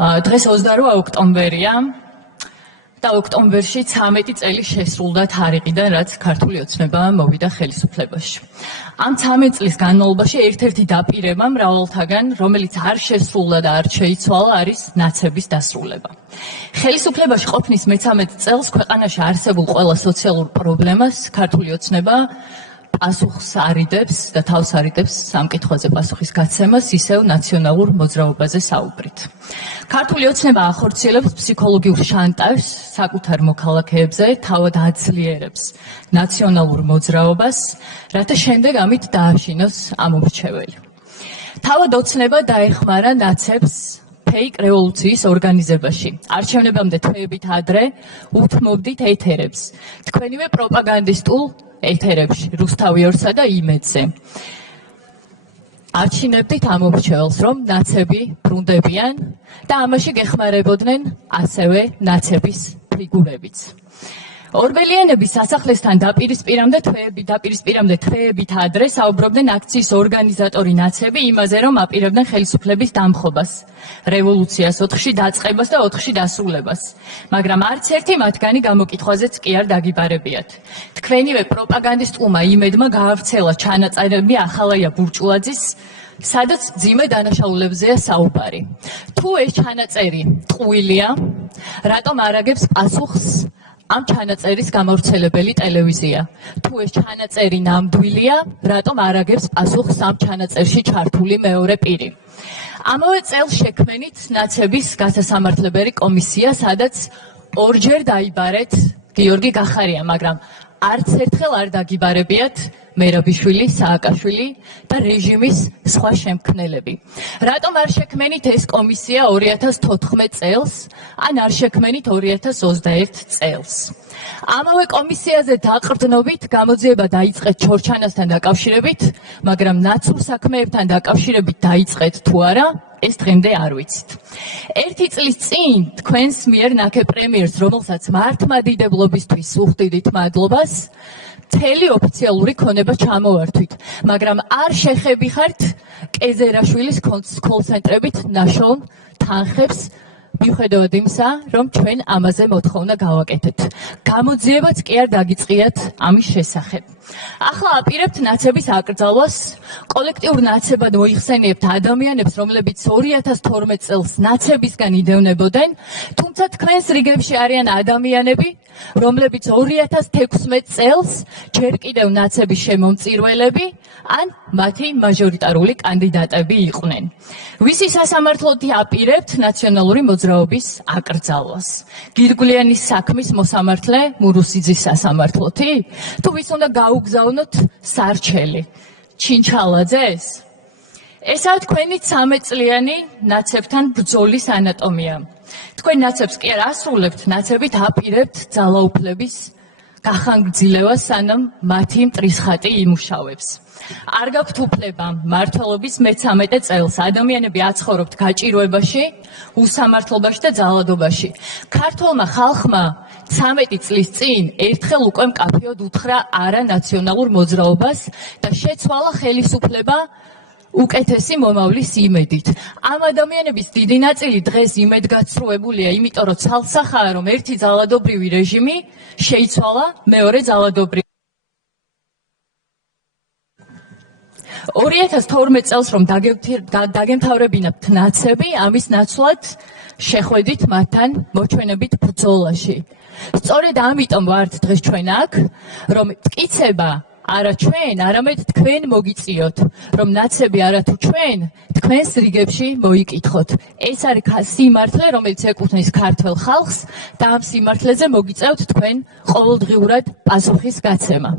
დღეს 28 ოქტომბერია და ოქტომბერში 13 წელი შესრულდა თარიღიდან, რაც ქართული ოცნება მოვიდა ხელისუფლებაში. ამ 13 წლის განმავლობაში ერთ-ერთი დაპირება მრავალთაგან, რომელიც არ შესრულდა და არ შეიცვალა, არის ნაცების დასრულება. ხელისუფლებაში ყოფნის მე-13 წელს ქვეყანაში არსებულ ყველა სოციალურ პრობლემას ქართული ოცნება პასუხს არიდებს და თავს არიდებს სამკითხვაზე პასუხის გაცემას, ისევ ნაციონალურ მოძრაობაზე საუბრით. ქართული ოცნება ახორციელებს ფსიქოლოგიურ შანტაჟს საკუთარ მოქალაქეებზე, თავად აძლიერებს ნაციონალურ მოძრაობას, რათა შემდეგ ამით დააშინოს ამომრჩეველი. თავად ოცნება დაეხმარა ნაცებს ფეიქ რევოლუციის ორგანიზებაში. არჩევნებამდე თვეებით ადრე უთმობდით ეთერებს, თქვენივე პროპაგანდისტულ ეთერებში, რუსთავი 2-სა და იმედზე. აჩინებდით ამომრჩეველს, რომ ნაცები ბრუნდებიან და ამაში გეხმარებოდნენ ასევე ნაცების ფიგურებიც. ორბელიანების სასახლესთან დაპირისპირამდე თვეებით ადრე საუბრობდნენ აქციის ორგანიზატორი ნაცები იმაზე, რომ აპირებდნენ ხელისუფლების დამხობას, რევოლუციას 4-ში დაწყებას და 4-ში დასრულებას. მაგრამ არც ერთი მათგანი გამოკითხვაზეც კი არ დაგიბარებიათ. თქვენივე პროპაგანდისტულმა იმედმა გაავრცელა ჩანაწერები ახალაია ბურჭულაძის, სადაც ძიმე დანაშაულებზეა საუბარი. თუ ეს ჩანაწერი ტყუილია, რატომ არ აგებს პასუხს ამ ჩანაწერის გამავრცელებელი ტელევიზია? თუ ეს ჩანაწერი ნამდვილია, რატომ არ აგებს პასუხს ამ ჩანაწერში ჩართული მეორე პირი? ამავე წელს შექმნით ნაცების გასასამართლებელი კომისია, სადაც ორჯერ დაიბარეთ გიორგი გახარია, მაგრამ არც ერთხელ არ დაგიბარებიათ მერაბიშვილი, სააკაშვილი და რეჟიმის სხვა შემქმნელები. რატომ არ შექმნით ეს კომისია 2014 წელს, ან არ შექმნით 2021 წელს? ამავე კომისიაზე დაყრდნობით გამოძიება დაიწყეთ ჩორჩანასთან დაკავშირებით, მაგრამ ნაცურ საქმეებთან დაკავშირებით დაიწყეთ თუ არა, ეს დღემდე არ ვიცით. 1 წლის წინ თქვენს მიერ ნაქე პრემიერს, რომელსაც მართლმადიდებლობისთვის უხდიდით მადლობას, მთელი ოფიციალური ქონება ჩამოვართვით, მაგრამ არ შეხებიხართ კეზერაშვილის კოლცენტრებით ნაშოვნ თანხებს, მიუხედავად იმისა, რომ ჩვენ ამაზე მოთხოვნა გავაკეთეთ. გამოძიებაც კი არ დაგიწყიათ ამის შესახებ. ახლა აპირებთ ნაცების აკრძალვას, კოლექტიურ ნაცებად მოიხსენიებთ ადამიანებს, რომლებიც 2012 წელს ნაცებისგან იდევნებოდნენ, თუმცა თქვენს რიგებში არიან ადამიანები, რომლებიც 2016 წელს ჯერ კიდევ ნაცების შემომწირველები, ან მათი მაჟორიტარული კანდიდატები იყვნენ. ვისი სასამართლოთი აპირებთ ნაციონალური მოძრაობის აკრძალვას? გირგვლიანის საქმის მოსამართლე მურუსიძის სასამართლოთი? თუ ვის უნდა გაუგზავნოთ სარჩელი? ჩინჩალაძეს? ესაა თქვენი 13 წლიანი ნაცებთან ბრძოლის ანატომია. თქვენ ნაცებს კი არ ასრულებთ, ნაცებით აპირებთ ძალაუფლების გახანგრძლივებას, სანამ მათი მტრისხატი იმუშავებს. არ გაქვთ უფლება მმართველობის მე-13 წელს ადამიანები აცხოვრობთ გაჭირვებაში, უსამართლობაში და ძალადობაში. ქართველმა ხალხმა 13 წლის წინ ერთხელ უკვე მკაფიოდ უთხრა არა ნაციონალურ მოძრაობას და შეცვალა ხელისუფლება უკეთესი მომავლის იმედით. ამ ადამიანების დიდი ნაწილი დღეს იმედგაცრუებულია, იმიტომ რომ ცალსახაა, რომ ერთი ძალადობრივი რეჟიმი შეიცვალა მეორე ძალადობრივი. 2012 წელს რომ დაგემთავრებინებთ ნაცები, ამის ნაცვლად შეხვედით მათთან მოჩვენებით ბრძოლაში. სწორედ ამიტომ ვართ დღეს ჩვენ აქ, რომ მტკიცება არა ჩვენ, არამედ თქვენ მოგიწიოთ, რომ ნაცები არა თუ ჩვენ თქვენს რიგებში მოიკითხოთ. ეს არის სიმართლე, რომელიც ეკუთვნის ქართველ ხალხს და ამ სიმართლეზე მოგიწევთ თქვენ ყოველდღიურად პასუხის გაცემა.